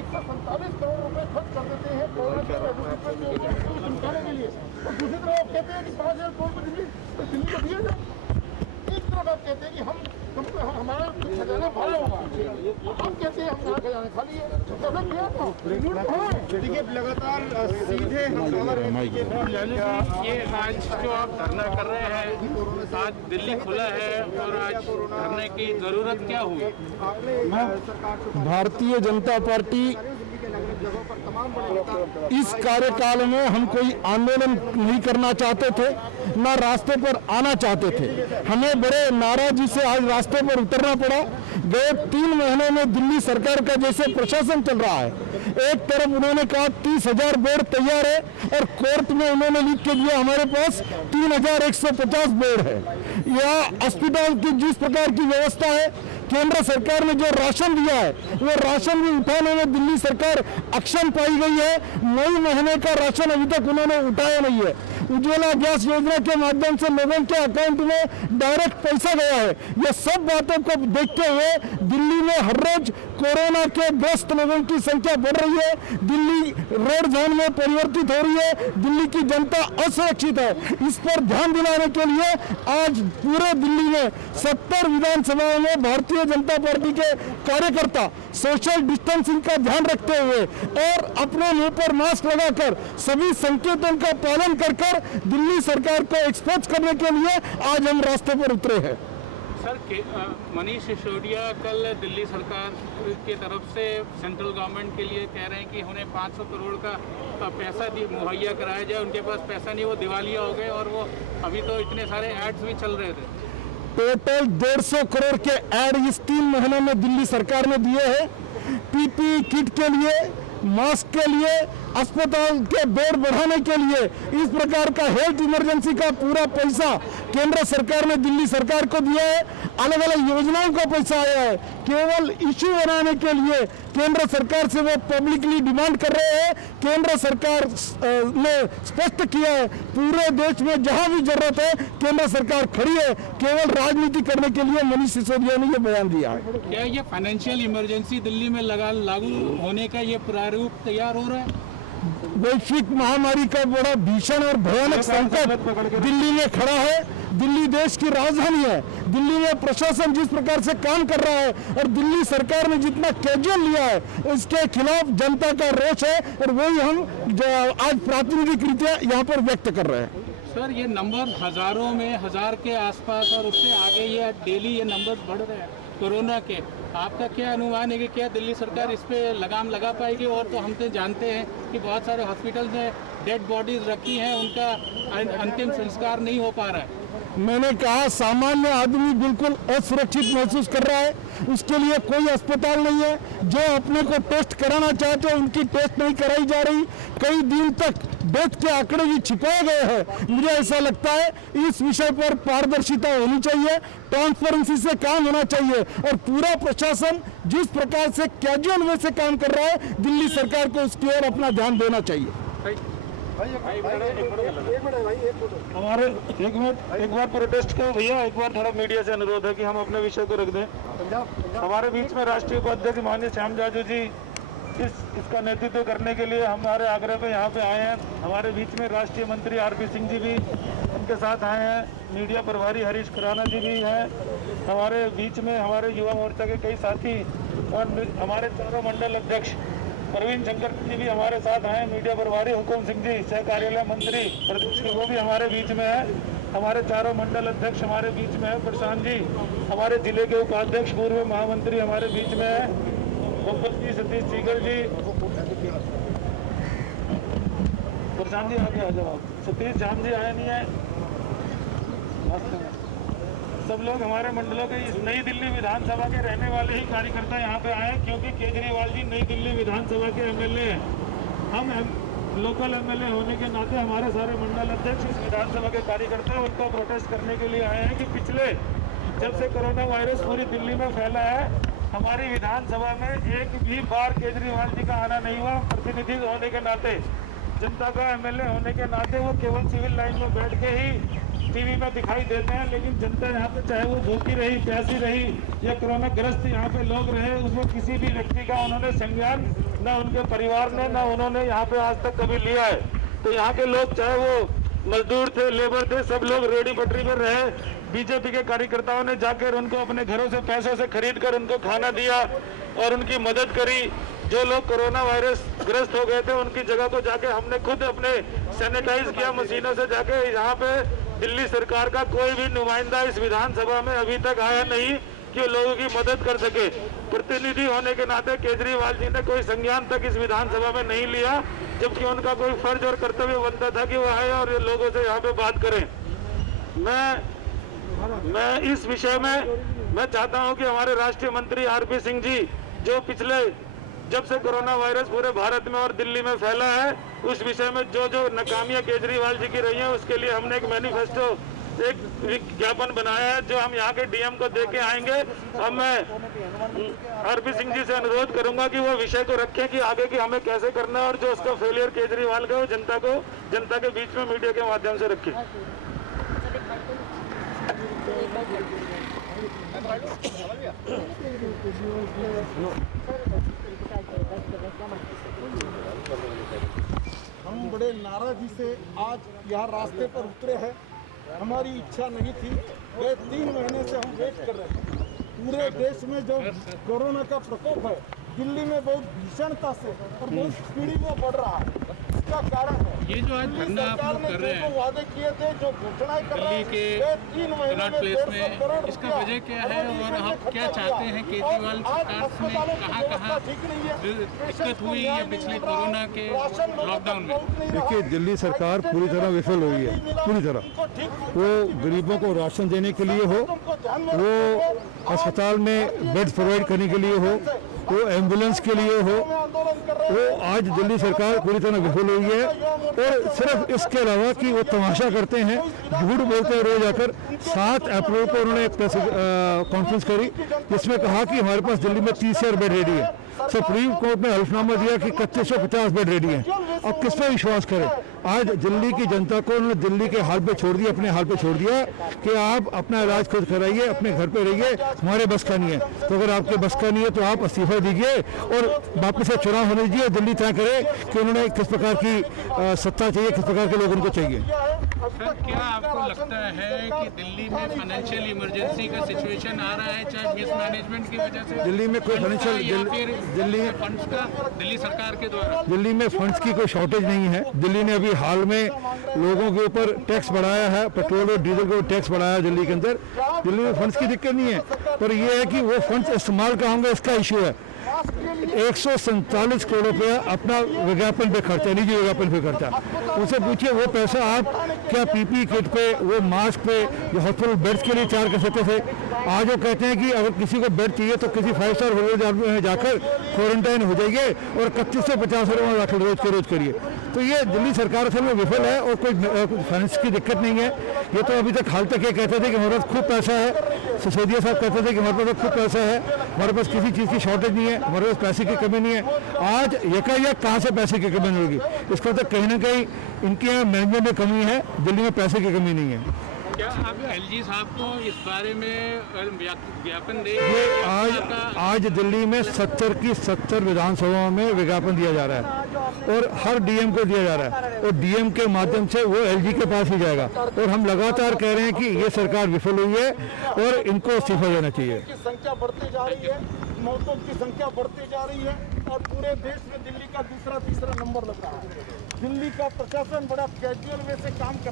147 करोड़ रुपए खर्च कर देते हैं कोरोना के निपटाने के लिए, और दूसरी तरफ आप कहते हैं कि 5,000 करोड़ रुपए दिल्ली को दिया जाए। एक तरफ आप कहते हैं कि हमारा खजाना भरा होगा, हम कहते हैं हमारा खजाना खाली है, देखिए लगातार सीधे ये आज जो आप धरना कर रहे हैं, आज दिल्ली खुला है और आज धरने की जरूरत क्या हुई? भारतीय जनता पार्टी इस कार्यकाल में हम कोई आंदोलन नहीं करना चाहते थे, ना रास्ते पर आना चाहते थे। हमें बड़े नाराजगी से आज रास्ते पर उतरना पड़ा। गए 3 महीने में दिल्ली सरकार का जैसे प्रशासन चल रहा है, एक तरफ उन्होंने कहा 30,000 बेड तैयार है और कोर्ट में उन्होंने लिख के दिया हमारे पास 3,150 बेड है। या अस्पताल की जिस प्रकार की व्यवस्था है, केंद्र सरकार ने जो राशन दिया है वो राशन भी उठाने में दिल्ली सरकार अक्षम पाई गई है। मई महीने का राशन अभी तक उन्होंने उठाया नहीं है। उज्ज्वला गैस योजना के माध्यम से लोगों के अकाउंट में डायरेक्ट पैसा गया है। ये सब बातों को देखते हुए दिल्ली में हर रोज कोरोना के ग्रस्त लोगों की संख्या बढ़ रही है, दिल्ली रेड जोन में परिवर्तित हो रही है, दिल्ली की जनता असुरक्षित है। इस पर ध्यान दिलाने के लिए आज पूरे दिल्ली में 70 विधानसभाओं में भारतीय जनता पार्टी के कार्यकर्ता सोशल डिस्टेंसिंग का ध्यान रखते हुए और अपने मुंह पर मास्क लगाकर सभी संकेतों का पालन कर दिल्ली सरकार को एक्सपोज करने के लिए आज हम रास्ते पर उतरे हैं। सर, मनीष सिसोदिया कल दिल्ली सरकार की तरफ से सेंट्रल गवर्नमेंट के लिए कह रहे हैं कि उन्हें 500 करोड़ का पैसा मुहैया कराया जाए। उनके पास पैसा नहीं, वो दिवालिया हो गए और वो अभी तो इतने सारे एड्स भी चल रहे थे। टोटल 150 करोड़ के एड इस 3 महीने में दिल्ली सरकार ने दिए हैं। पीपीई किट के लिए, मास्क के लिए, अस्पताल के बेड बढ़ाने के लिए, इस प्रकार का हेल्थ इमरजेंसी का पूरा पैसा केंद्र सरकार ने दिल्ली सरकार को दिया है। अलग अलग योजनाओं का पैसा आया है। केवल इश्यू बनाने के लिए केंद्र सरकार से वो पब्लिकली डिमांड कर रहे हैं। केंद्र सरकार ने स्पष्ट किया है पूरे देश में जहां भी जरूरत है केंद्र सरकार खड़ी है। केवल राजनीति करने के लिए मनीष सिसोदिया ने ये बयान दिया है। क्या ये फाइनेंशियल इमरजेंसी दिल्ली में लागू होने का ये प्रारूप तैयार हो रहा है? वैश्विक महामारी का बड़ा भीषण और भयानक संकट दिल्ली में खड़ा है। दिल्ली देश की राजधानी है। दिल्ली में प्रशासन जिस प्रकार से काम कर रहा है और दिल्ली सरकार ने जितना कैजुअल लिया है, इसके खिलाफ जनता का रोष है और वही हम आज प्रातिनिधिक रीत्या यहाँ पर व्यक्त कर रहे हैं। सर, ये नंबर हजारों में, 1000 के आसपास और उससे आगे ये डेली ये नंबर बढ़ रहे हैं कोरोना के। आपका क्या अनुमान है कि क्या दिल्ली सरकार इस पे लगाम लगा पाएगी? और तो हम तो जानते हैं कि बहुत सारे हॉस्पिटल में डेड बॉडीज रखी हैं, उनका अंतिम संस्कार नहीं हो पा रहा है। मैंने कहा सामान्य आदमी बिल्कुल असुरक्षित महसूस कर रहा है। उसके लिए कोई अस्पताल नहीं है। जो अपने को टेस्ट कराना चाहते हैं उनकी टेस्ट नहीं कराई जा रही। कई दिन तक डेथ के आंकड़े भी छिपाए गए हैं। मुझे ऐसा लगता है इस विषय पर पारदर्शिता होनी चाहिए, ट्रांसपेरेंसी से काम होना चाहिए और पूरा प्रशासन जिस प्रकार से कैजुअल वे से काम कर रहा है, दिल्ली सरकार को उसकी ओर अपना ध्यान देना चाहिए। हमारे एक बार प्रोटेस्ट को भैया, एक बार थोड़ा मीडिया से अनुरोध है कि हम अपने विषय को रख दें। हमारे बीच में राष्ट्रीय उपाध्यक्ष माननीय श्याम जाजू जी इसका नेतृत्व करने के लिए हमारे आग्रह पे यहाँ पे आए हैं। हमारे बीच में राष्ट्रीय मंत्री आरपी सिंह जी भी उनके साथ आए हैं। मीडिया प्रभारी हरीश खुराना जी भी हैं हमारे बीच में। हमारे युवा मोर्चा के कई साथी और हमारे चारों मंडल अध्यक्ष प्रवीण शंकर जी भी हमारे साथ आए। मीडिया प्रभारी हुकुम सिंह जी, सह कार्यालय मंत्री प्रदीप वो भी हमारे बीच में है। हमारे चारों मंडल अध्यक्ष हमारे बीच में है। प्रशांत जी हमारे जिले के उपाध्यक्ष, पूर्व महामंत्री हमारे बीच में है। गोपाल जी, सतीश सीकर जी, प्रशांत जी आगे आ जाओ। सतीश जाम जी आए नहीं है। सब लोग हमारे मंडलों के इस नई दिल्ली विधानसभा के रहने वाले ही कार्यकर्ता यहाँ पे आए, क्योंकि केजरीवाल जी नई दिल्ली विधानसभा के एमएलए हैं। हम लोकल एमएलए होने के नाते हमारे सारे मंडल अध्यक्ष इस विधानसभा के कार्यकर्ता उनको प्रोटेस्ट करने के लिए आए हैं कि पिछले जब से कोरोना वायरस पूरी दिल्ली में फैला है, हमारी विधानसभा में एक भी बार केजरीवाल जी का आना नहीं हुआ। प्रतिनिधि होने के नाते, जनता का एमएलए होने के नाते वो केवल सिविल लाइन में बैठ के ही टीवी में दिखाई देते हैं, लेकिन जनता यहाँ पे चाहे वो भूखी रही, प्यासी रही या कोरोना ग्रस्त यहाँ पे लोग रहे, उसमें किसी भी व्यक्ति का उन्होंने संज्ञान ना उनके परिवार ने, ना उन्होंने यहाँ पे आज तक कभी लिया है। तो यहाँ के लोग, चाहे वो मजदूर थे, लेबर थे, सब लोग रेडी पटरी पर रहे। बीजेपी के कार्यकर्ताओं ने जाकर उनको अपने घरों से पैसों से खरीद कर उनको खाना दिया और उनकी मदद करी। जो लोग कोरोना वायरस ग्रस्त हो गए थे उनकी जगह को जाके हमने खुद अपने सैनिटाइज किया मशीनों से जाके। यहाँ पे दिल्ली सरकार का कोई भी नुमाइंदा इस विधानसभा में अभी तक आया नहीं कि लोगों की मदद कर सके। प्रतिनिधि होने के नाते केजरीवाल जी ने कोई संज्ञान तक इस विधानसभा में नहीं लिया, जबकि उनका कोई फर्ज और कर्तव्य बनता था कि वो आए और लोगों से यहाँ पे बात करें। मैं इस विषय में मैं चाहता हूं कि हमारे राष्ट्रीय मंत्री आरपी सिंह जी, जो पिछले जब से कोरोना वायरस पूरे भारत में और दिल्ली में फैला है, उस विषय में जो जो नाकामियां केजरीवाल जी की रही हैं, उसके लिए हमने एक मैनिफेस्टो, एक विज्ञापन बनाया है जो हम यहाँ के डीएम को दे के आएंगे। अब मैं आरपी सिंह जी से अनुरोध करूंगा कि वो विषय को रखें कि आगे की हमें कैसे करना है, और जो उसका फेलियर केजरीवाल का वो जनता के बीच में मीडिया के माध्यम से रखें। हम बड़े नाराजगी से आज यहाँ रास्ते पर उतरे हैं। हमारी इच्छा नहीं थी, गए 3 महीने से हम वेट कर रहे थे। पूरे देश में जो कोरोना का प्रकोप है, दिल्ली में बहुत भीषणता से और बहुत स्पीडी में बढ़ रहा है। इसका कारण है ये जो आज धरना आप लोग कर रहे हैं वादे किए थे, जो घोषणाएं कर रहे दिल्ली के कनॉट प्लेस में, इसका वजह क्या है और आप क्या चाहते हैं? केजरीवाल सरकार में कहाँ दिक्कत हुई है पिछले कोरोना के लॉकडाउन में? देखिए, दिल्ली सरकार पूरी तरह विफल हुई है, पूरी तरह। वो गरीबों को राशन देने के लिए हो, वो अस्पताल में बेड प्रोवाइड करने के लिए हो, वो एम्बुलेंस के लिए हो, वो आज दिल्ली सरकार पूरी तरह विफल हुई है। और सिर्फ इसके अलावा कि वो तमाशा करते हैं, झूठ बोलते हैं रोज आकर। 7 अप्रैल को उन्होंने एक प्रेस कॉन्फ्रेंस करी जिसमें कहा कि हमारे पास दिल्ली में 30,000 बेड रेडी है। सुप्रीम कोर्ट ने हल्फनामा दिया कि 3150 बेड रेडी हैं। अब किस पर विश्वास करें? आज दिल्ली की जनता को उन्होंने दिल्ली के हाल पे छोड़ दिया, अपने हाल पे छोड़ दिया कि आप अपना इलाज खुद कराइए, अपने घर पे रहिए, हमारे बस का नहीं है। तो अगर आपके बस का नहीं है तो आप इस्तीफा दीजिए और वापस से चुनाव होने दीजिए। दिल्ली तय करे कि उन्होंने किस प्रकार की सत्ता चाहिए, किस प्रकार के लोग उनको चाहिए। सर, क्या आपको लगता है कि दिल्ली में फाइनेंशियल इमरजेंसी का सिचुएशन आ रहा है, चाहे मिसमैनेजमेंट की वजह से? दिल्ली में कोई फाइनेंशियल, दिल्ली फंड्स का दिल्ली सरकार के द्वारा, दिल्ली में फंड्स की कोई शॉर्टेज नहीं है। दिल्ली ने अभी हाल में लोगों के ऊपर टैक्स बढ़ाया है, पेट्रोल और डीजल को टैक्स बढ़ाया है दिल्ली के अंदर। दिल्ली में फंड्स की दिक्कत नहीं है, पर यह है कि वो फंड्स इस्तेमाल कहाँ होंगे, इसका इशू है। 147 करोड़ रुपया अपना विज्ञापन पे खर्चा, निजी विज्ञापन पे खर्चा। उनसे पूछिए वो पैसा आप क्या पीपी किट पे, वो मास्क पे, या हॉस्पिटल बेड्स के लिए चार्ज कर सकते थे? आज वो कहते हैं कि अगर किसी को बेड चाहिए तो किसी 5 स्टार होटल में जाकर क्वारंटाइन हो जाइए और 31 से 50 रुपये दाखिल रोज के रोज करिए। तो ये दिल्ली सरकार असल में विफल है और कोई फाइनेंस की दिक्कत नहीं है। ये तो अभी तक हाल तक ये कहते थे कि हमारे पास खूब पैसा है। सिसोदिया साहब कहते थे कि हमारे पास खूब पैसा है, हमारे पास किसी चीज़ की शॉर्टेज नहीं है, हमारे पास पैसे की कमी नहीं है। आज यकायक कहाँ से पैसे की कमी नहीं होगी? इसका तो कहीं ना कहीं इनके यहाँ मैनेजमेंट में कमी है, दिल्ली में पैसे की कमी नहीं है। क्या आप एलजी साहब को इस बारे में ज्ञापन ये देंगे? आज दिल्ली में 70 की 70 विधानसभाओं में विज्ञापन दिया जा रहा है और हर डीएम को दिया जा रहा है और डीएम के माध्यम से वो एलजी के पास ही जाएगा। और हम लगातार कह रहे हैं कि ये सरकार विफल हुई है और इनको इस्तीफा देना चाहिए। संख्या बढ़ती जा रही है, मौतों की संख्या बढ़ती जा रही है और पूरे देश में दिल्ली का दूसरा तीसरा नंबर लग रहा है। दिल्ली का प्रशासन बड़ा कैजुअल वे से काम कर रहा है।